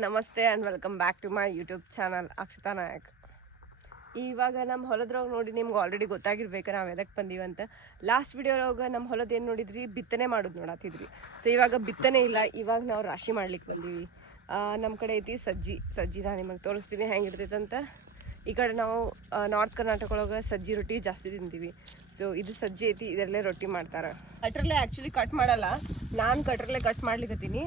ನಮಸ್ತೆ and welcome back to my YouTube channel Akshata Nayak. ಇವಾಗ ನಮ್ಮ ಹೊಲದ್ರಾಗ ನೋಡಿ ನಿಮ್ಗೆ ಆಲ್ರೆಡಿ ಗೊತ್ತಾಗಿರ್ಬೇಕು ನಾವು ಎದಕ್ಕೆ ಬಂದೀವಂತ. ಲಾಸ್ಟ್ ವಿಡಿಯೋದಾಗ ನಮ್ಮ ಹೊಲದ ಏನು ನೋಡಿದ್ರಿ, ಬಿತ್ತನೆ ಮಾಡೋದು ನೋಡತ್ತಿದ್ರಿ. ಸೊ ಇವಾಗ ಬಿತ್ತನೆ ಇಲ್ಲ, ಇವಾಗ ನಾವು ರಾಶಿ ಮಾಡ್ಲಿಕ್ಕೆ ಬಂದೀವಿ. ನಮ್ಮ ಕಡೆ ಐತಿ ಸಜ್ಜಿ ನಾನು ನಿಮಗೆ ತೋರಿಸ್ತೀನಿ ಹೆಂಗೆ ಇರ್ತೈತಂತ. ಈ ಕಡೆ ನಾವು ನಾರ್ತ್ ಕರ್ನಾಟಕ ಒಳಗೆ ಸಜ್ಜಿ ರೊಟ್ಟಿ ಜಾಸ್ತಿ ತಿಂತೀವಿ. ಸೊ ಇದು ಸಜ್ಜಿ ಐತಿ, ಇದರಲ್ಲೇ ರೊಟ್ಟಿ ಮಾಡ್ತಾರೆ. ಕಟ್ರಲ್ಲೇ ಆ್ಯಕ್ಚುಲಿ ಕಟ್ ಮಾಡಲ್ಲ, ನಾನು ಕಟ್ರಲ್ಲೇ ಕಟ್ ಮಾಡ್ಲಿಕ್ಕತ್ತೀನಿ.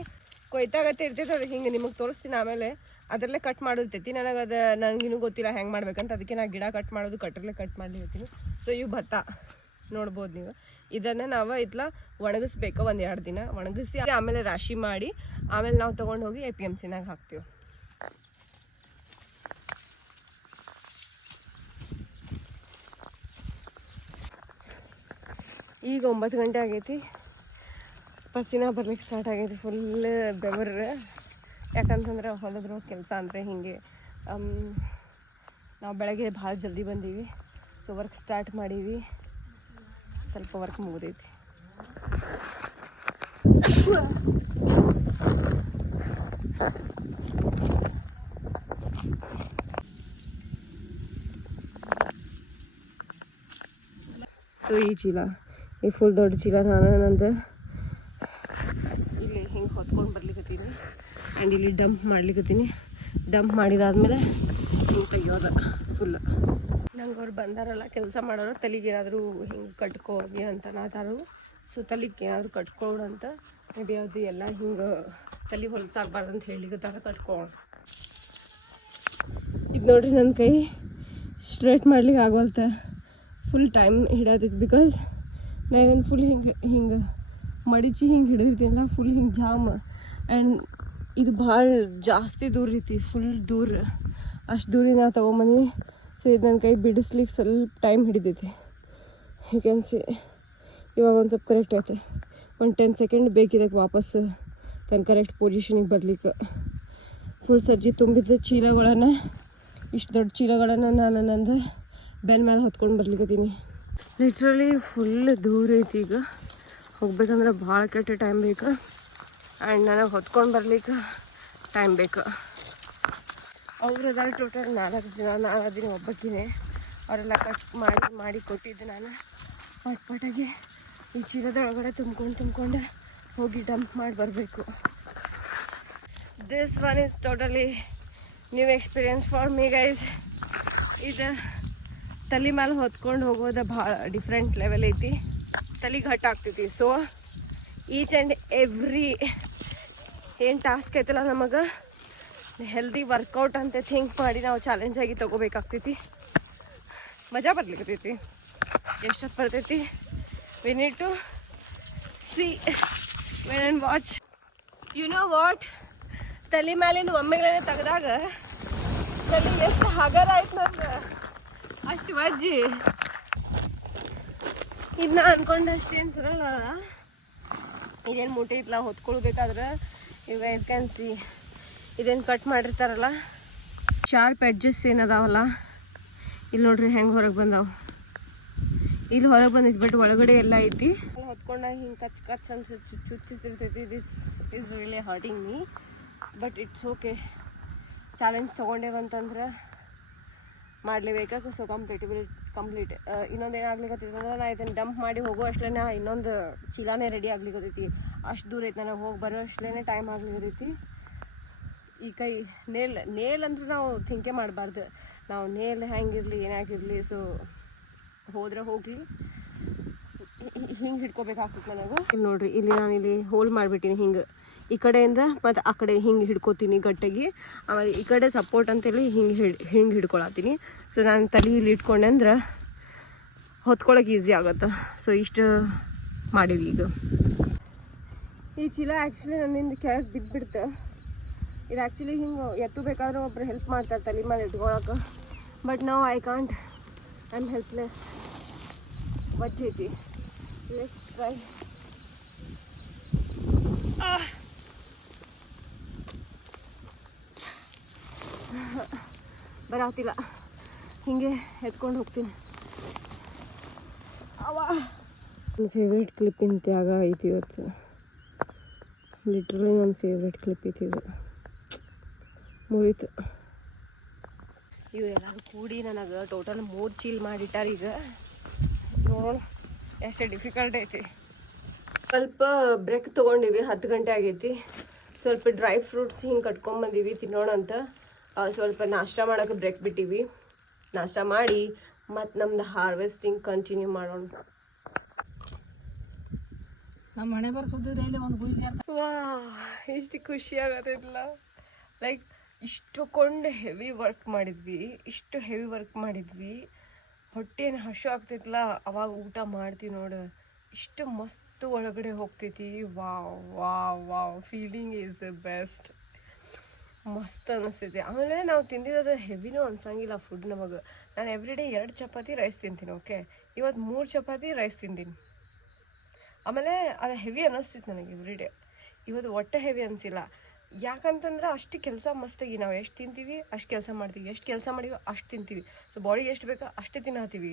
ಕೊಯ್ತಾಗತ್ತೆ ಇರ್ತೈತೆ, ಅದು ಹಿಂಗೆ ನಿಮಗೆ ತೋರಿಸ್ತೀನಿ ಆಮೇಲೆ. ಅದರಲ್ಲೇ ಕಟ್ ಮಾಡಿರ್ತೈತಿ. ನನಗಿನ್ನೂ ಗೊತ್ತಿಲ್ಲ ಹೆಂಗೆ ಮಾಡ್ಬೇಕಂತ, ಅದಕ್ಕೆ ನಾನು ಗಿಡ ಕಟ್ ಮಾಡೋದು ಕಟ್ರಲ್ಲೇ ಕಟ್ ಮಾಡ್ಲಿಕತ್ತೀನಿ. ಸೊ ಇವು ಭತ್ತ ನೋಡ್ಬೋದು ನೀವು. ಇದನ್ನು ನಾವು ಒಣಗಿಸ್ಬೇಕು, 1-2 ದಿನ ಒಣಗಿಸಿ ಆಮೇಲೆ ರಾಶಿ ಮಾಡಿ ಆಮೇಲೆ ನಾವು ತೊಗೊಂಡು ಹೋಗಿ APMCನಾಗ ಹಾಕ್ತೀವಿ. ಈಗ 9 ಗಂಟೆ ಆಗೈತಿ, ಪಸಿನ ಬರ್ಲಿಕ್ಕೆ ಸ್ಟಾರ್ಟ್ ಆಗೈತಿ, ಫುಲ್ ಬೆವರು. ಯಾಕಂತಂದ್ರೆ ಹೊಲದ್ರು ಕೆಲಸ ಅಂದರೆ ಹೀಗೆ. ನಾವು ಬೆಳಗ್ಗೆ ಭಾಳ ಜಲ್ದಿ ಬಂದೀವಿ. ಸೊ ವರ್ಕ್ ಸ್ಟಾರ್ಟ್ ಮಾಡೀವಿ, ಸ್ವಲ್ಪ ವರ್ಕ್ ಮುಗಿದೈತಿ. ಸೊ ಈ ಚೀಲ, ಈ ಫುಲ್ ದೊಡ್ಡ ಚೀಲ ನಂದು ಇಲ್ಲಿ ಹಿಂಗೆ ಹೊತ್ಕೊಂಡು ಬರ್ಲಿಕ್ಕತ್ತೀನಿ. ಆ್ಯಂಡ್ ಇಲ್ಲಿ ಡಂಪ್ ಮಾಡ್ಲಿಕ್ಕತ್ತೀನಿ. ಡಂಪ್ ಮಾಡಿದಾದ್ಮೇಲೆ ಹಿಂಗೆ ತೆಗಿಯೋದ ಫುಲ್. ನಂಗೆ ಅವ್ರು ಬಂದಾರಲ್ಲ ಕೆಲಸ ಮಾಡೋರು, ತಲೆಗೆ ಏನಾದರೂ ಹಿಂಗೆ ಕಟ್ಕೋಗಿ ಅಂತ ನಾತಾರು. ಸೊ ತಲೆಗೆ ಏನಾದರೂ ಕಟ್ಕೊಳ್ಳೋಣಂತ. ಮೇ ಬಿ ಅದು ಎಲ್ಲ ಹಿಂಗೆ ತಲೆ ಹೊಲಸಾಗಬಾರ್ದು ಅಂತ ಹೇಳಿಗತ್ತಾರ, ಕಟ್ಕೊಳ್ಳೋಣ. ಇದು ನೋಡ್ರಿ, ನನ್ನ ಕೈ ಸ್ಟ್ರೇಟ್ ಮಾಡ್ಲಿಕ್ಕೆ ಆಗೋಲ್ತ, ಫುಲ್ ಟೈಮ್ ಹಿಡಿಯೋದಿತ್ತು. ಬಿಕಾಸ್ ನಾ ಇದನ್ನು ಫುಲ್ ಹಿಂಗೆ ಮಡಿಚಿ ಹಿಂಗೆ ಹಿಡಿದಿರ್ತೀನಲ್ಲ, ಫುಲ್ ಹಿಂಗೆ ಜಾಮ್. ಆ್ಯಂಡ್ ಇದು ಭಾಳ ಜಾಸ್ತಿ ದೂರ ಐತಿ, ಫುಲ್ ದೂರ. ಅಷ್ಟು ದೂರಿಂದ ನಾವು ತೊಗೊಂಬಂದ್ವಿ. ಸೊ ಇದು ನನ್ನ ಕೈ ಬಿಡಿಸ್ಲಿಕ್ಕೆ ಸ್ವಲ್ಪ ಟೈಮ್ ಹಿಡಿದೈತಿ. ಯು ಕ್ಯಾನ್ ಸಿ ಇವಾಗ ಒಂದು ಸ್ವಲ್ಪ ಕರೆಕ್ಟ್ ಐತೆ. ಒಂದು 10 ಸೆಕೆಂಡ್ ಬೇಕಿದಕ್ಕೆ ವಾಪಸ್ಸು ತನ್ನ ಕರೆಕ್ಟ್ ಪೊಸಿಷನಿಗೆ ಬರ್ಲಿಕ್ಕೆ. ಫುಲ್ ಸಜ್ಜಿ ತುಂಬಿದ್ದ ಚೀಲಗಳನ್ನು, ಇಷ್ಟು ದೊಡ್ಡ ಚೀಲಗಳನ್ನು ನಾನು ನಂದು ಬೆನ್ನ ಮೇಲೆ ಹೊತ್ಕೊಂಡು ಬರ್ಲಿಕ್ಕತ್ತೀನಿ. ಲಿಟ್ರಲಿ ಫುಲ್ ದೂರ ಐತಿ. ಈಗ ಹೋಗ್ಬೇಕಂದ್ರೆ ಭಾಳ ಕೆಟ್ಟ ಟೈಮ್ ಬೇಕು. ಆ್ಯಂಡ್ ನನಗೆ ಹೊತ್ಕೊಂಡು ಬರ್ಲಿಕ್ಕೆ ಟೈಮ್ ಬೇಕು. ಅವ್ರು ಅದಾರ ಟೋಟಲ್ 4 ಜನ, 4 ದಿನ ಒಬ್ಬಕ್ಕಿನೇ. ಅವರೆಲ್ಲ ಕಟ್ ಮಾಡಿ ಕೊಟ್ಟಿದ್ದೆ. ನಾನು ಪಟಾಗಿ ಈ ಚೀಲದ ಒಳಗಡೆ ತುಂಬ್ಕೊಂಡು ಹೋಗಿ ಡಂಪ್ ಮಾಡಿ ಬರಬೇಕು. This one is totally new experience for me guys. ಇದು ತಲೆ ಮೇಲೆ ಹೊತ್ಕೊಂಡು ಹೋಗೋದು ಭಾಳ ಡಿಫ್ರೆಂಟ್ ಲೆವೆಲ್ ಐತಿ. ತಲೆಗೆ ಹಟ್ ಆಗ್ತೈತಿ. ಸೊ ಈಚ್ ಆ್ಯಂಡ್ ಎವ್ರಿ ಏನು ಟಾಸ್ಕ್ ಐತಲ್ಲ, ನಮಗೆ ಹೆಲ್ದಿ ವರ್ಕೌಟ್ ಅಂತ ಥಿಂಕ್ ಮಾಡಿ ನಾವು ಚಾಲೆಂಜ್ ಆಗಿ ತೊಗೋಬೇಕಾಗ್ತೈತಿ. ಮಜಾ ಬರ್ಲಿಕ್ಕತ್ತೈತಿ. ಎಷ್ಟೊತ್ತು ಬರ್ತೈತಿ, we need to see when and watch. You know what, ತಲೆ ಮೇಲಿಂದ ಒಮ್ಮೆಗಳೇ ತೆಗೆದಾಗ ತಲೆ ಎಷ್ಟು ಹಗರ ಆಯ್ತು ನಂಗೆ, ಅಷ್ಟು ವಜ್ಜಿ. ಇದನ್ನ ಅನ್ಕೊಂಡಷ್ಟೇನು ಸರಲ್ಲ. ಇದೇನು ಮೂಟೆ ಇತ್ತಲ್ಲ ಹೊತ್ಕೊಳ್ಬೇಕಾದ್ರೆ, ಯು ಗೈಸ್ ಕ್ಯಾನ್ ಸಿ ಇದೇನು ಕಟ್ ಮಾಡಿರ್ತಾರಲ್ಲ, ಶಾರ್ಪ್ ಎಡ್ಜಸ್ ಏನದಾವಲ್ಲ, ಇಲ್ಲಿ ನೋಡ್ರಿ ಹೆಂಗೆ ಹೊರಗೆ ಬಂದಾವ. ಇಲ್ಲಿ ಹೊರಗೆ ಬಂದೈತಿ, ಬಟ್ ಒಳಗಡೆ ಎಲ್ಲ ಐತಿ. ಹೊತ್ಕೊಂಡಾಗ ಹಿಂಗೆ ಕಚ್ ಅಂತ ಚುಚ್ಚಿರ್ತೈತಿ. This is really hurting me, but it's okay. Challenge ತೊಗೊಂಡೇವಂತಂದ್ರೆ ಮಾಡಲೇಬೇಕಾಗ. So complete. ಇನ್ನೊಂದು ಏನಾಗ್ಲಿಕ್ಕತ್ತೈತಂದ್ರೆ, ನಾ ಇದನ್ನು ಡಂಪ್ ಮಾಡಿ ಹೋಗೋ ಅಷ್ಟೇ ಇನ್ನೊಂದು ಚೀಲಾನೇ ರೆಡಿ ಆಗ್ಲಿಕ್ಕತ್ತೈತಿ. ಅಷ್ಟು ದೂರ ಐತೆ, ನನಗೆ ಹೋಗಿ ಬರೋ ಅಷ್ಟೇ ಟೈಮ್ ಆಗ್ಲಿಕ್ಕತ್ತೈತಿ. ಈ ಕೈ ನೇಲ್ ಅಂದ್ರೆ ನಾವು ಥಿಂಕೇ ಮಾಡಬಾರ್ದು. ನಾವು ನೇಲ್ ಹೆಂಗಿರಲಿ ಏನಾಗಿರಲಿ, ಸೊ ಹೋದ್ರೆ ಹೋಗಲಿ, ಹಿಂಗೆ ಹಿಡ್ಕೋಬೇಕಾಗ್ತೈತೆ ನನಗೆ. ಇಲ್ಲಿ ನೋಡ್ರಿ, ಇಲ್ಲಿ ನಾನು ಇಲ್ಲಿ ಹೋಲ್ ಮಾಡಿಬಿಟ್ಟಿನಿ ಹಿಂಗೆ. ಈ ಕಡೆಯಿಂದ ಮತ್ತು ಆ ಕಡೆ ಹಿಂಗೆ ಹಿಡ್ಕೋತೀನಿ ಗಟ್ಟಿಗೆ. ಆಮೇಲೆ ಈ ಕಡೆ ಸಪೋರ್ಟ್ ಅಂತೇಳಿ ಹಿಂಗೆ ಹಿಡ್ಕೊಳತ್ತೀನಿ. ಸೊ ನಾನು ತಲೆ ಇಲ್ಲಿ ಇಟ್ಕೊಂಡೆ ಅಂದ್ರೆ ಹೊತ್ಕೊಳಕ್ಕೆ ಈಸಿ ಆಗುತ್ತೆ. ಸೊ ಇಷ್ಟು ಮಾಡೀವಿ. ಈಗ ಈ ಚೀಲ ಆ್ಯಕ್ಚುಲಿ ನನ್ನಿಂದ ಕೆಳಗೆ ಬಿದ್ದುಬಿಡ್ತು. ಇದು ಆ್ಯಕ್ಚುಲಿ ಹಿಂಗೆ ಎತ್ತಬೇಕಾದ್ರೆ ಒಬ್ರು ಹೆಲ್ಪ್ ಮಾಡ್ತಾರೆ ತಲೆ ಮೇಲೆ ಇಟ್ಕೊಳಕ್ಕೆ. ಬಟ್ ನಾವು I can't, I am helpless. ವಜ್ಜೈತಿ. Let's try. ಬರಾತಿಲ್ಲ, ಹಿಂಗೆ ಎತ್ಕೊಂಡು ಹೋಗ್ತೀನಿ. ನನ್ನ ಫೇವ್ರೇಟ್ ಕ್ಲಿಪ್ಪಿನ ತ್ಯಾಗ ಐತಿ ಇವತ್ತು. ಲಿಟ್ರಲಿ ನನ್ನ ಫೇವ್ರೇಟ್ ಕ್ಲಿಪ್ ಐತಿ ಇದು. ಮುಗೀತು. ಇವರೆಲ್ಲ ಕೂಡಿ ನನಗೆ ಟೋಟಲ್ 3 ಚೀಲ ಮಾಡಿಟ್ಟಾರ. ಈಗ ನೋಡೋಣ ಎಷ್ಟು ಡಿಫಿಕಲ್ಟ್ ಐತಿ. ಸ್ವಲ್ಪ ಬ್ರೇಕ್ ತೊಗೊಂಡಿವಿ, 10 ಗಂಟೆ ಆಗೈತಿ. ಸ್ವಲ್ಪ ಡ್ರೈ ಫ್ರೂಟ್ಸ್ ಹಿಂಗೆ ಕಟ್ಕೊಂಬಂದೀವಿ ತಿನ್ನೋಣ ಅಂತ. ಸ್ವಲ್ಪ ನಾಷ್ಟ ಮಾಡೋಕೆ ಬ್ರೇಕ್ ಬಿಟ್ಟಿವಿ. ನಾಷ್ಟ ಮಾಡಿ ಮತ್ತು ನಮ್ದು ಹಾರ್ವೆಸ್ಟಿಂಗ್ ಕಂಟಿನ್ಯೂ ಮಾಡೋಣ. ನಮ್ಮ ಮನೆ ಬರ್ಸೋದ್ರಲ್ಲಿ ಒಂದು ಗುಳಿ ವಾ ಎಷ್ಟು ಖುಷಿ ಆಗತ್ತಿಲ್ಲ. ಲೈಕ್ ಇಷ್ಟುಕೊಂಡು ಹೆವಿ ವರ್ಕ್ ಮಾಡಿದ್ವಿ. ಹೊಟ್ಟೆನ ಹಸು ಆಗ್ತೈತಲ್ಲ, ಅವಾಗ ಊಟ ಮಾಡ್ತೀವಿ ನೋಡು, ಇಷ್ಟು ಮಸ್ತ್ ಒಳಗಡೆ ಹೋಗ್ತೈತಿ. Wow feeling is the best. ಮಸ್ತ್ ಅನ್ನಿಸ್ತೈತಿ. ಆಮೇಲೆ ನಾವು ತಿಂದಿದ್ದು ಹೆವಿನೂ ಅನ್ಸಂಗಿಲ್ಲ ಫುಡ್ ನಮಗೆ. ನಾನು ಎವ್ರಿ ಡೇ 2 ಚಪಾತಿ ರೈಸ್ ತಿಂತೀನಿ. ಓಕೆ, ಇವತ್ತು 3 ಚಪಾತಿ ರೈಸ್ ತಿಂತೀನಿ. ಆಮೇಲೆ ಅದು ಹೆವಿ ಅನ್ನಿಸ್ತಿತ್ತು ನನಗೆ ಎವ್ರಿ ಡೇ. ಇವತ್ತು ಒಟ್ಟೆ ಹೆವಿ ಅನಿಸಿಲ್ಲ. ಯಾಕಂತಂದ್ರೆ ಅಷ್ಟು ಕೆಲಸ ಮಸ್ತಾಗಿ ನಾವು ಎಷ್ಟು ತಿಂತೀವಿ ಅಷ್ಟು ಕೆಲಸ ಮಾಡ್ತೀವಿ, ಎಷ್ಟು ಕೆಲಸ ಮಾಡಿವಿ ಅಷ್ಟು ತಿಂತೀವಿ. ಸೊ ಬಾಡಿಗೆ ಎಷ್ಟು ಬೇಕೋ ಅಷ್ಟೇ ತಿನ್ನತ್ತೀವಿ.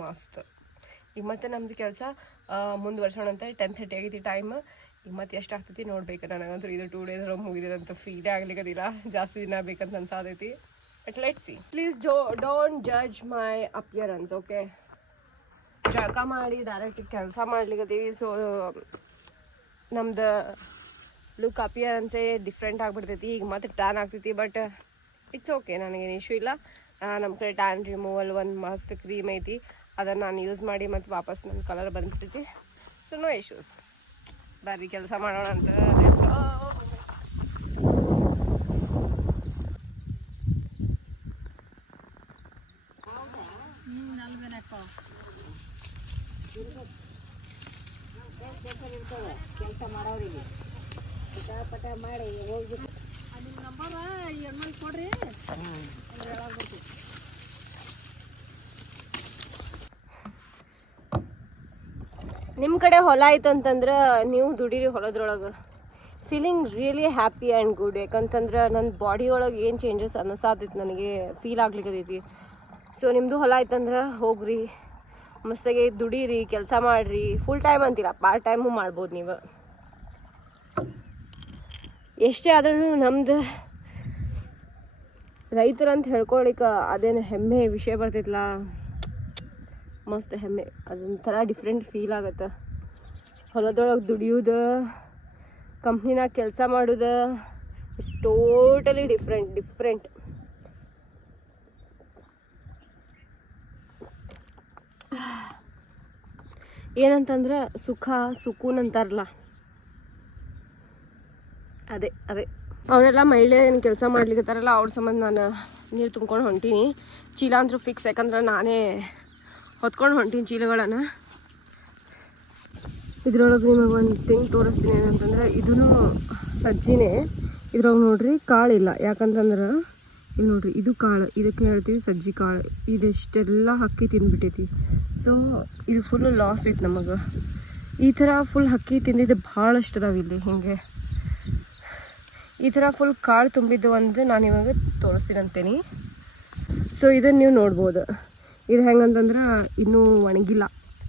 ಮಸ್ತ್. ಈಗ ಮತ್ತೆ ನಮ್ಮದು ಕೆಲಸ ಮುಂದುವರ್ಸೋಣ ಅಂತ 10:30 ಆಗೈತಿ ಟೈಮ್. ಈಗ ಮತ್ತೆ ಎಷ್ಟು ಆಗ್ತೈತಿ ನೋಡ್ಬೇಕು. ನನಗಂತೂ ಇದು 2 ಡೇಸ್ ಒಳಗೆ ಮುಗಿದಿದಂತ ಫೀಲೇ ಆಗ್ಲಿಕ್ಕದಿಲ್ಲ. ಜಾಸ್ತಿ ದಿನ ಬೇಕಂತ ಅನ್ಸಾದೈತಿ. But let's see. Please don't judge my appearance. Okay, ಜಳಕ ಮಾಡಿ ಡೈರೆಕ್ಟ್ ಕೆಲಸ ಮಾಡ್ಲಿಕ್ಕತ್ತೀವಿ. ಸೊ ನಮ್ದು ಲುಕ್ ಅಪಿಯರೆನ್ಸೇ ಡಿಫ್ರೆಂಟ್ ಆಗಿಬಿಡ್ತೈತಿ. ಈಗ ಮತ್ತೆ ಟ್ಯಾನ್ ಆಗ್ತೈತಿ. ಬಟ್ ಇಟ್ಸ್ ಓಕೆ, ನನಗೇನು ಇಶ್ಯೂ ಇಲ್ಲ. ನಮ್ಮ ಕಡೆ ಟ್ಯಾನ್ ರಿಮೂವಲ್ ಒಂದು ಮಸ್ತ್ ಕ್ರೀಮ್ ಐತಿ, ಅದನ್ನು ನಾನು ಯೂಸ್ ಮಾಡಿ ಮತ್ತು ವಾಪಸ್ ನನ್ನ ಕಲರ್ ಬಂದ್ಬಿಟ್ಟೈತಿ. So no issues. ಬರ್ರಿ ಕೆಲಸ ಮಾಡೋಣ ಅಂತ. ಕೆಲಸ ಮಾಡೋರಿಗೆ ಪಟ ಮಾಡಿ ಹೋಗ್ಬೇಕು. ನಿಮ್ಮ ನಂಬರ್ ಎಣ್ಣೆ ಕೊಡ್ರಿ, ಹೇಳಾಗ್ಬಿಡ್ತೀವಿ. ನಿಮ್ಮ ಕಡೆ ಹೊಲ ಐತಂತಂದ್ರೆ ನೀವು ದುಡೀರಿ ಹೊಲದ್ರೊಳಗೆ. Feeling really happy and good. ಯಾಕಂತಂದ್ರೆ ನನ್ನ ಬಾಡಿ ಒಳಗೆ ಏನು ಚೇಂಜಸ್ ಅನ್ನಿಸಾತೈತಿ, ನನಗೆ ಫೀಲ್ ಆಗ್ಲಿಕ್ಕತೈತಿ. ಸೊ ನಿಮ್ಮದು ಹೊಲ ಐತಂದ್ರೆ ಹೋಗ್ರಿ, ಮಸ್ತಾಗಿ ದುಡೀರಿ, ಕೆಲಸ ಮಾಡಿರಿ. ಫುಲ್ ಟೈಮ್ ಅಂತೀರ, ಪಾರ್ಟ್ ಟೈಮು ಮಾಡ್ಬೋದು ನೀವು. ಎಷ್ಟೇ ಆದ್ರೂ ನಮ್ದು ರೈತರಂತ ಹೇಳ್ಕೊಳಿಕ್ಕೆ ಅದೇನು ಹೆಮ್ಮೆ ವಿಷಯ ಬರ್ತೈತಲ್ಲ, ಮಸ್ತ್ ಹೆಮ್ಮೆ. ಅದೊಂಥರ ಡಿಫ್ರೆಂಟ್ ಫೀಲ್ ಆಗುತ್ತೆ. ಹೊಲದೊಳಗೆ ದುಡಿಯೋದು, ಕಂಪ್ನಿನಾಗ ಕೆಲಸ ಮಾಡೋದು, ಇಟ್ಸ್ ಟೋಟಲಿ ಡಿಫ್ರೆಂಟ್. ಏನಂತಂದ್ರೆ ಸುಕೂನ್ ಅಂತಾರಲ್ಲ, ಅದೇ ಅವರೆಲ್ಲ ಮಹಿಳೆಯರೇನು ಕೆಲಸ ಮಾಡ್ಲಿಕ್ಕತ್ತಾರಲ್ಲ, ಅವ್ರ ಸಂಬಂಧ ನಾನು ನೀರು ತುಂಬ್ಕೊಂಡು ಹೊಂಟೀನಿ. ಚೀಲ ಅಂತೂ ಫಿಕ್ಸ್, ಯಾಕಂದ್ರೆ ನಾನೇ ಹೊತ್ಕೊಂಡು ಹೊಂಟೀನಿ ಚೀಲಗಳನ್ನು. ಇದ್ರೊಳಗೆ ನಿಮಗೆ ಒಂದು ಥಿಂಗ್ ತೋರಿಸ್ತೀನಿ. ಏನಂತಂದ್ರೆ ಇದೂ ಸಜ್ಜಿನೇ. ಇದ್ರೊಳಗೆ ನೋಡ್ರಿ ಕಾಳಿಲ್ಲ. ಯಾಕಂತಂದ್ರೆ ಇಲ್ಲಿ ನೋಡ್ರಿ, ಇದು ಕಾಳು, ಇದಕ್ಕೆ ಹೇಳ್ತೀವಿ ಸಜ್ಜಿ ಕಾಳು. ಇದೆಷ್ಟೆಲ್ಲ ಹಕ್ಕಿ ತಿಂದ್ಬಿಟ್ಟೈತಿ. ಸೊ ಇದು ಫುಲ್ ಲಾಸ್ ಐತೆ ನಮಗೆ. ಈ ಥರ ಫುಲ್ ಹಕ್ಕಿ ತಿಂದಿದ್ದು ಭಾಳಷ್ಟು ಅದಾವೆ ಇಲ್ಲಿ. ಹಿಂಗೆ ಈ ಥರ ಫುಲ್ ಕಾಳು ತುಂಬಿದ್ದು ಒಂದು ನಾನು ಇವಾಗ ತೋರಿಸ್ತೀನಿ ಅಂತೀನಿ. ಸೊ ಇದನ್ನು ನೀವು ನೋಡ್ಬೋದು. ಇದು ಹೆಂಗಂತಂದ್ರೆ ಇನ್ನೂ ಒಣಗಿಲ್ಲ,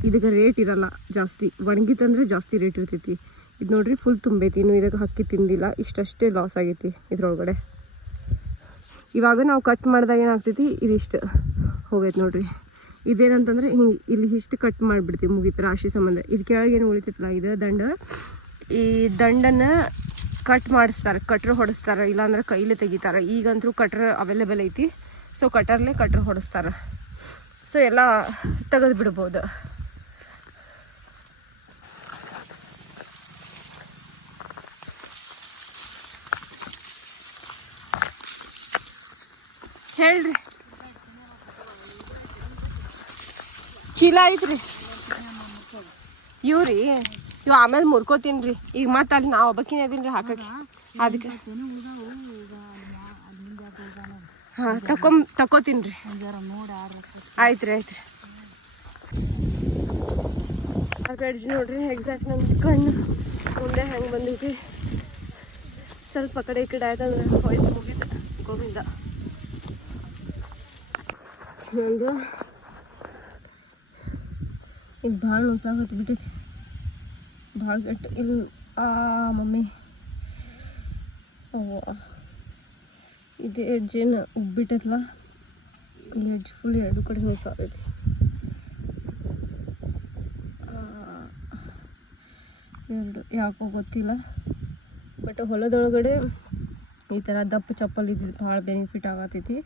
ಇದಕ್ಕೆ ರೇಟ್ ಇರಲ್ಲ ಜಾಸ್ತಿ. ಒಣಗಿತ್ತಂದ್ರೆ ಜಾಸ್ತಿ ರೇಟ್ ಇರ್ತೈತಿ. ಇದು ನೋಡ್ರಿ ಫುಲ್ ತುಂಬೈತಿ, ಇನ್ನು ಇದಕ್ಕೆ ಹಕ್ಕಿ ತಿಂದಿಲ್ಲ. ಇಷ್ಟಷ್ಟೇ ಲಾಸ್ ಆಗೈತಿ ಇದ್ರೊಳಗಡೆ. ಇವಾಗ ನಾವು ಕಟ್ ಮಾಡಿದಾಗ ಏನಾಗ್ತೈತಿ, ಇದಿಷ್ಟು ಹೋಗೈತೆ ನೋಡ್ರಿ. ಇದೇನಂತಂದ್ರೆ ಹಿಂಗೆ ಇಲ್ಲಿ ಇಷ್ಟು ಕಟ್ ಮಾಡಿಬಿಡ್ತೀವಿ, ಮುಗೀತು ರಾಶಿ ಸಂಬಂಧ. ಇದು ಕೆಳಗೇನು ಉಳಿತೈತಲ್ಲ, ಇದು ದಂಡ. ಈ ದಂಡನ್ನು ಕಟ್ ಮಾಡಿಸ್ತಾರೆ, ಕಟ್ರ್ ಹೊಡಿಸ್ತಾರೆ, ಇಲ್ಲಾಂದ್ರೆ ಕೈಲೇ ತೆಗಿತಾರೆ. ಈಗಂತೂ ಕಟ್ರ್ ಅವೈಲೇಬಲ್ ಐತಿ. ಸೊ ಕಟ್ರ್ ಹೊಡಿಸ್ತಾರೆ. ಸೊ ಎಲ್ಲ ತೆಗೆದು ಬಿಡ್ಬೋದು. ಹೇಳ್ರಿ, ಚೀಲ ಐತ್ರಿ ಇವ್ರಿ. ಇವು ಆಮೇಲೆ ಮುರ್ಕೋತೀನಿ ರೀ. ಈಗ ಮತ್ತೆ ಅಲ್ಲಿ ನಾವು ಒಬ್ಬಕಿನ ಅದೀನಿ ರೀ ಹಾಕಕ್ಕೆ. ಅದಕ್ಕೆ ಹಾಂ ತಕೋತೀನಿ ರೀ. ಆಯ್ತು ರೀ. ಆ ಕಡೆ ನೋಡ್ರಿ, ಎಕ್ಸಾಕ್ಟ್ ನನ್ನ ಕಣ್ಣು ಮುಂದೆ ಹೆಂಗೆ ಬಂದೈತಿ. ಸ್ವಲ್ಪ ಕಡೆ ಈ ಕಡೆ ಆಯ್ತಂದ್ರೆ ಹೋಯ್ತು, ಮುಗಿತು ಗೋವಿಂದ. ನಂದು ಇದು ಭಾಳ ಹೊಸಾಗತ್ತೆ ಬಿಟ್ಟೈತಿ, ಭಾಳ ಗಟ್ಟಿ. ಇಲ್ಲಿ ಮಮ್ಮಿ ಇದು ಎಡ್ಜೇನು ಉಬ್ಬಿಟ್ಟೈತಲ್ಲ, ಇಲ್ಲಿ ಎಡ್ಜ್ ಫುಲ್ ಎರಡು ಕಡೆ ಹೋಗ್ತೈತಿ. ಎರಡು ಯಾಕೋ ಗೊತ್ತಿಲ್ಲ, ಬಟ್ ಹೊಲದೊಳಗಡೆ ಈ ಥರ ದಪ್ಪ ಚಪ್ಪಲ್ ಇದ್ದಿದ್ದು ಭಾಳ ಬೆನಿಫಿಟ್ ಆಗತೈತಿ.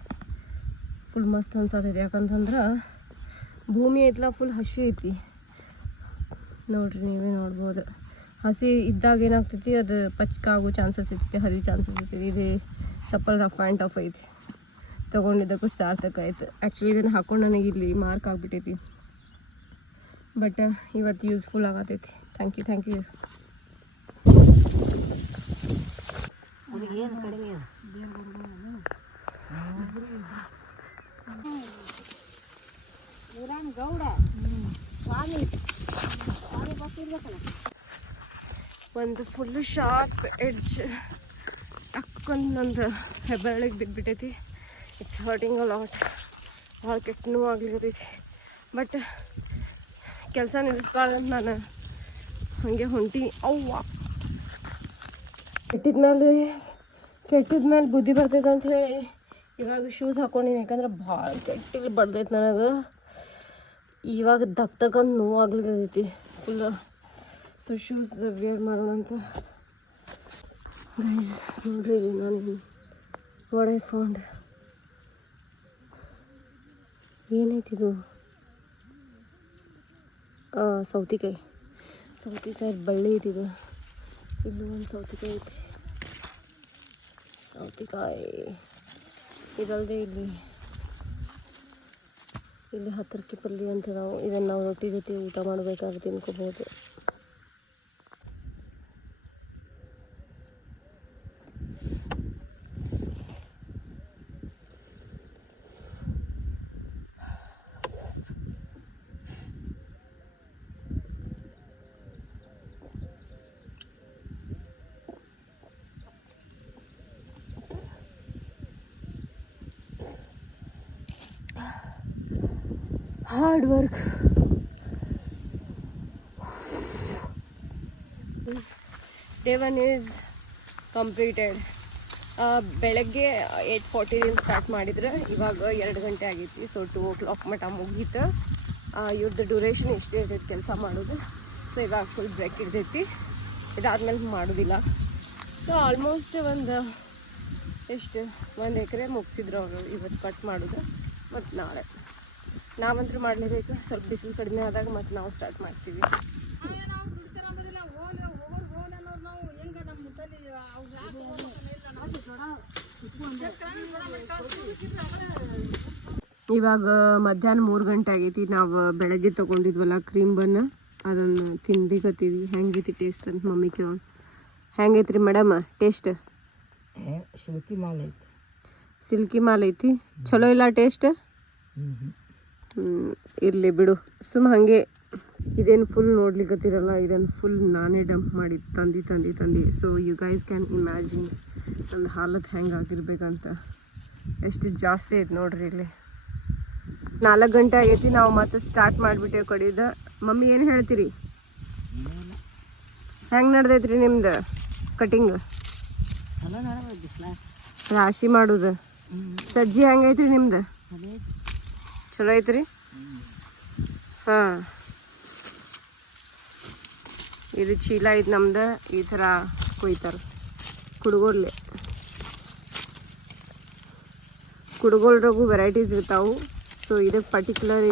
ಫುಲ್ ಮಸ್ತ್ ಅನ್ಸತೈತಿ. ಯಾಕಂತಂದ್ರೆ ಭೂಮಿ ಐತಲ್ಲ ಫುಲ್ ಹಸಿ ಐತಿ ನೋಡ್ರಿ, ನೀವೇ ನೋಡ್ಬೋದು. ಹಸಿ ಇದ್ದಾಗ ಏನಾಗ್ತೈತಿ, ಅದು ಪಚ್ಕಾಗೋ ಚಾನ್ಸಸ್ ಇರ್ತೈತಿ, ಹರಿಯೋ ಚಾನ್ಸಸ್ ಇರ್ತೈತಿ. ಇದು ಚಪ್ಪಲ್ ರಫ್ ಆ್ಯಂಡ್ ಟಫ್ ಐತಿ, ತೊಗೊಂಡಿದ್ದಕ್ಕೂ ಸಾರ್ಥಕ ಆಯ್ತು. ಆ್ಯಕ್ಚುಲಿ ಇದನ್ನು ಹಾಕೊಂಡು ನನಗೆ ಇಲ್ಲಿ ಮಾರ್ಕ್ ಆಗಿಬಿಟ್ಟೈತಿ, ಬಟ್ ಇವತ್ತು ಯೂಸ್ಫುಲ್ ಆಗತೈತಿ. Thank you. ಏನು ಕಡಿಮೆ ಗೌಡ ಸ್ವಾಮಿ ಬರ್ತಿರ್ಬೇಕಲ್ಲ. ಒಂದು ಫುಲ್ ಶಾರ್ಪ್ ಎಡ್ಜ್ ಟಕ್ಕಂದು ನಂದು ಹೆಬ್ಬೆರಳಿಗೆ ಬಿದ್ದುಬಿಟ್ಟೈತಿ. It's hurting a lot. ಭಾಳ ಕೆಟ್ಟ ನೋವು ಆಗ್ಲಿಕ್ಕೈತಿ. ಬಟ್ ಕೆಲಸ ನಿಲ್ಲಿಸ್ಕೊಳ್ಳೋದು ನಾನು ಹಾಗೆ ಹೊಂಟಿ. ಅವ್ವ ಕೆಟ್ಟಿದ್ಮೇಲೆ ಬುದ್ಧಿ ಬರ್ತೈತೆ ಅಂತ ಹೇಳಿ ಇವಾಗ ಶೂಸ್ ಹಾಕೊಂಡಿನಿ. ಯಾಕಂದ್ರೆ ಭಾಳ ಕೆಟ್ಟಿಲ್ಲಿ ಬಡ್ದೈತೆ ನನಗೆ. ಇವಾಗ ದಕ್ಕಂದು ನೋವು ಆಗ್ಲಿಕ್ಕೈತಿ ಫುಲ್. ಸೊ ಶೂಸ್ ವೇರ್ ಮಾಡೋಣ ಅಂತ ಗೈಸ್. ನೋಡ್ರಿ ನಾನು ವಾಟ್ ಐ ಫೌಂಡ್. ಏನೈತಿದು? ಸೌತಿಕಾಯಿ ಬಳ್ಳಿ ಐತಿದು. ಇಲ್ಲೂ ಒಂದು ಸೌತಿಕಾಯಿ ಐತಿ. ಸೌತಿಕಾಯಿ ಇದಲ್ಲದೆ ಇಲ್ಲಿ ಹತ್ತರಕ್ಕೆ ಪಲ್ಯ ಅಂತ ಇದನ್ನು ನಾವು ರೊಟ್ಟಿ ಜೊತೆ ಊಟ ಮಾಡಬೇಕಾಗುತ್ತೆ ತಿನ್ಕೋಬೋದು. Hard work. Day 1 is completed. ಬೆಳಗ್ಗೆ 8:40 ಸ್ಟಾರ್ಟ್ ಮಾಡಿದ್ರೆ ಇವಾಗ 2 ಗಂಟೆ ಆಗೈತಿ. ಸೊ 2 o'clock ಮಟ್ಟ ಮುಗೀತು. ಇವ್ರದ್ದು ಡ್ಯೂರೇಷನ್ ಇಷ್ಟೇ ಇರ್ತೈತಿ ಕೆಲಸ ಮಾಡೋದು. ಸೊ ಇವಾಗ ಫುಲ್ ಬ್ರೇಕ್ ಇರ್ತೈತಿ. ಇದಾದ್ಮೇಲೆ ಮಾಡೋದಿಲ್ಲ. ಸೊ ಆಲ್ಮೋಸ್ಟ್ ಒಂದು 1 ಎಕರೆ ಮುಗಿಸಿದ್ರು ಅವರು ಇವತ್ತು ಕಟ್ ಮಾಡೋದು. ಮತ್ತು ನಾಳೆ ನಾವಂತೂ ಮಾಡಲೇಬೇಕು. ಸ್ವಲ್ಪ ಬಿಸಿಲು ಕಡಿಮೆ ಆದಾಗ ಮತ್ತು ನಾವು ಸ್ಟಾರ್ಟ್ ಮಾಡ್ತೀವಿ. ಇವಾಗ ಮಧ್ಯಾಹ್ನ 3 ಗಂಟೆ ಆಗೈತಿ. ನಾವು ಬೆಳಗ್ಗೆ ತೊಗೊಂಡಿದ್ವಲ್ಲ ಕ್ರೀಮ್ ಬನ್ನ, ಅದನ್ನು ತಿನ್ಲಿಕತ್ತೀವಿ. ಹೆಂಗೈತಿ ಟೇಸ್ಟ್ ಅಂತ ಮಮ್ಮಿ ಕೇಳೋಣ. ಹೆಂಗೈತ್ರಿ ಮೇಡಮ್ ಟೇಸ್ಟ್? ಸಿಲ್ಕಿ ಮಾಲ್ ಐತಿ. ಚಲೋ ಇಲ್ಲ ಟೇಸ್ಟ್? ಇರಲಿ ಬಿಡು, ಸುಮ್ಮ ಹಾಗೆ. ಇದೇನು ಫುಲ್ ನೋಡ್ಲಿಕ್ಕತ್ತಿರಲ್ಲ, ಇದನ್ನು ಫುಲ್ ನಾನೇ ಡಂಪ್ ಮಾಡಿ ತಂದು. So you guys can imagine ನನ್ನ ಹಾಲತ್ ಹೆಂಗೆ ಆಗಿರ್ಬೇಕಂತ. ಎಷ್ಟು ಜಾಸ್ತಿ ಐತೆ ನೋಡ್ರಿ. ಇಲ್ಲಿ 4 ಗಂಟೆ ಆಗೈತಿ. ನಾವು ಮತ್ತೆ ಸ್ಟಾರ್ಟ್ ಮಾಡಿಬಿಟ್ಟೇವೆ ಕಡಿಯೋದು. ಮಮ್ಮಿ ಏನು ಹೇಳ್ತೀರಿ? ಹೆಂಗೆ ನಡ್ದೈತ್ರಿ ನಿಮ್ದು ಕಟಿಂಗ್? ರಾಶಿ ಮಾಡೋದು ಸಜ್ಜಿ ಹೆಂಗೈತ್ರಿ ನಿಮ್ದು? ಚಲೋ ಐತ್ರಿ. ಹಾಂ, ಇದು ಚೀಲ ಐತೆ ನಮ್ದು. ಈ ಥರ ಕೊಯ್ತಾರೆ ಕುಡುಗೋಲ್ರಾಗೂ ವೆರೈಟೀಸ್ ಇರ್ತಾವೆ. ಸೊ ಇದಕ್ಕೆ ಪರ್ಟಿಕ್ಯುಲರ್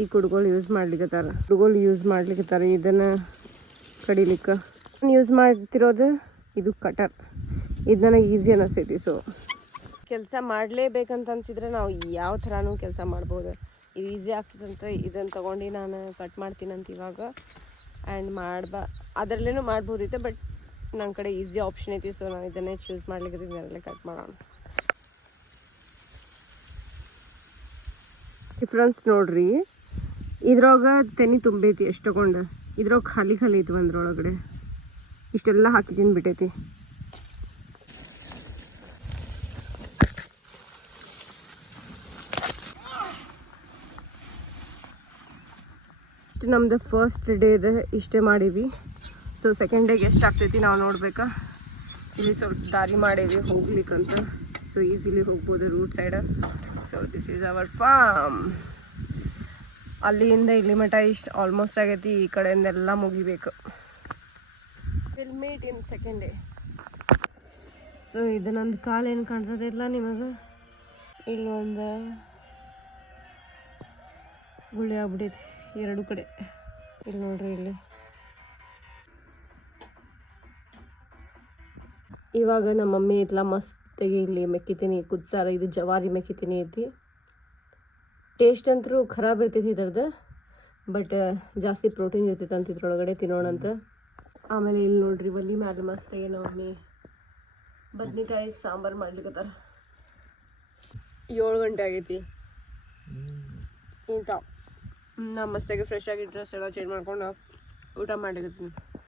ಈ ಕುಡುಗೋಲು ಯೂಸ್ ಮಾಡ್ಲಿಕ್ಕತ್ತಾರ. ಇದನ್ನು ಕಡಿಲಿಕ್ಕೆ ಯೂಸ್ ಮಾಡ್ತಿರೋದು ಇದು ಕಟರ್. ಇದು ನನಗೆ ಈಸಿ ಅನ್ನಿಸ್ತೈತಿ. ಸೊ ಕೆಲಸ ಮಾಡಲೇಬೇಕಂತ ಅನ್ಸಿದ್ರೆ ನಾವು ಯಾವ ಥರನೂ ಕೆಲಸ ಮಾಡ್ಬೋದು. ಇದು ಈಸಿ ಆಗ್ತದಂತ ಇದನ್ನು ತೊಗೊಂಡು ನಾನು ಕಟ್ ಮಾಡ್ತೀನಂತ ಇವಾಗ. ಆ್ಯಂಡ್ ಅದರಲ್ಲೇನೂ ಮಾಡ್ಬೋದಿತ್ತು, ಬಟ್ ನನ್ನ ಕಡೆ ಈಸಿ ಆಪ್ಷನ್ ಐತಿ. ಸೊ ನಾನು ಇದನ್ನೇ ಚೂಸ್ ಮಾಡ್ಲಿಕ್ಕೆ ಇದರಲ್ಲೇ ಕಟ್ ಮಾಡೋಣ. ಡಿಫ್ರೆನ್ಸ್ ನೋಡ್ರಿ, ಇದ್ರೊಳಗ ತೆನಿ ತುಂಬೈತಿ. ಎಷ್ಟು ತಗೊಂಡು ಇದ್ರೊಳಗೆ ಖಾಲಿ ಐತಿ. ಒಂದ್ರೊಳಗಡೆ ಇಷ್ಟೆಲ್ಲ ಹಾಕಿ ತಿಂದ್ಬಿಟ್ಟೈತಿ. ನಮ್ದು ಫಸ್ಟ್ ಡೇದು ಇಷ್ಟೇ ಮಾಡೀವಿ. ಸೊ ಸೆಕೆಂಡ್ ಡೇಗೆ ಎಷ್ಟು ಆಗ್ತೈತಿ ನಾವು ನೋಡ್ಬೇಕಾ. ಇಲ್ಲಿ ಸ್ವಲ್ಪ ದಾರಿ ಮಾಡೀವಿ ಹೋಗ್ಲಿಕ್ಕಂತ. ಸೊ ಈಸಿಲಿ ಹೋಗ್ಬೋದು route side. So this is our farm. ಅಲ್ಲಿಂದ ಇಲ್ಲಿ ಮಟ್ಟ ಇಷ್ಟು ಆಲ್ಮೋಸ್ಟ್ ಆಗೈತಿ. ಈ ಕಡೆಯಿಂದೆಲ್ಲ ಮುಗಿಬೇಕು. Will meet in second day. So ಇದು ನಂದು ಕಾಲು ಏನು ಕಾಣಿಸೋದಿಲ್ಲ ನಿಮಗೆ. ಇಲ್ಲೊಂದು ಗುಳಿ ಆಗ್ಬಿಟ್ಟೈತಿ ಎರಡು ಕಡೆ. ಇಲ್ಲಿ ನೋಡ್ರಿ, ಇಲ್ಲಿ ಇವಾಗ ನಮ್ಮ ಮಮ್ಮಿ ಐತ್ಲ ಮಸ್ತಾಗಿ ಇಲ್ಲಿ ಮೆಕ್ಕಿತೀನಿ ಕುದ್ಸಾರ. ಇದು ಜವಾರಿ ಮೆಕ್ಕಿತೀನಿ ಐತಿ. ಟೇಸ್ಟ್ ಅಂತೂ ಖರಾಬ್ ಇರ್ತೈತಿ ಇದ್ರದ್ದು, ಬಟ್ ಜಾಸ್ತಿ ಪ್ರೋಟೀನ್ ಇರ್ತೈತೆ ಅಂತ ಇದ್ರೊಳಗಡೆ ತಿನ್ನೋಣಂತ. ಆಮೇಲೆ ಇಲ್ಲಿ ನೋಡ್ರಿ ಒಲಿ ಮ್ಯಾಲೆ ಮಸ್ತಾಗಿ ನಮ್ಮ ಮಮ್ಮಿ ಬದ್ನಿಕಾಯಿ ಸಾಂಬಾರು ಮಾಡ್ಲಿಕ್ಕತ್ತಾರ. 7 ಗಂಟೆ ಆಗೈತಿ. ಈಗ ನಾ ಮಸ್ತಾಗಿ ಫ್ರೆಶ್ ಆಗಿ ಡ್ರೆಸ್ ಎಲ್ಲ ಚೇಂಜ್ ಮಾಡ್ಕೊಂಡು ಊಟ ಮಾಡ್ಲಿಕ್ಕತ್ತೀನಿ.